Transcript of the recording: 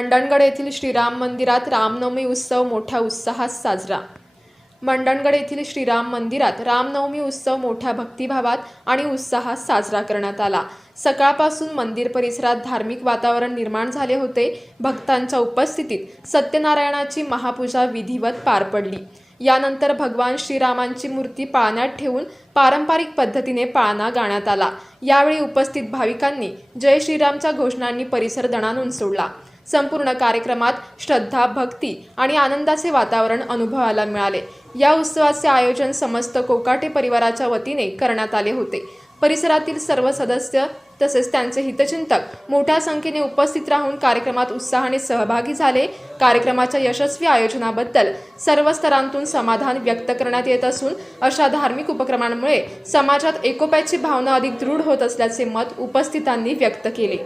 मंडणगड येथील श्रीराम मंदिरात रामनवमी उत्सव मोठ्या उत्साहात साजरा। मंडणगड येथील श्रीराम मंदिरात रामनवमी उत्सव मोठ्या भक्तिभावात आणि उत्साहात साजरा करण्यात आला। सकाळपासून मंदिर परिसरात धार्मिक वातावरण निर्माण झाले होते। भक्तांच्या उपस्थितीत सत्यनारायणाची महापूजा विधिवत पार पडली। यानंतर भगवान श्रीरामांची मूर्ती पाळण्यात ठेवून पारंपरिक पद्धतीने पाळणा गाण्यात आला। यावेळी उपस्थित भाविकांनी जय श्रीरामच्या घोषणांनी परिसर दणाणून सोडला। संपूर्ण कार्यक्रमात श्रद्धा, भक्ती आणि आनंदाचे वातावरण अनुभवायला मिळाले। या उत्सवाचे आयोजन समस्त कोकाटे परिवाराच्या वतीने करण्यात आले होते। परिसरातील सर्व सदस्य तसेच त्यांचे हितचिंतक मोठ्या संख्येने उपस्थित राहून कार्यक्रमात उत्साहाने सहभागी झाले। कार्यक्रमाच्या यशस्वी आयोजनाबद्दल सर्व स्तरांतून समाधान व्यक्त करण्यात येत असून अशा धार्मिक उपक्रमांमुळे समाजात एकोप्याची भावना अधिक दृढ होत असल्याचे मत उपस्थितांनी व्यक्त केले।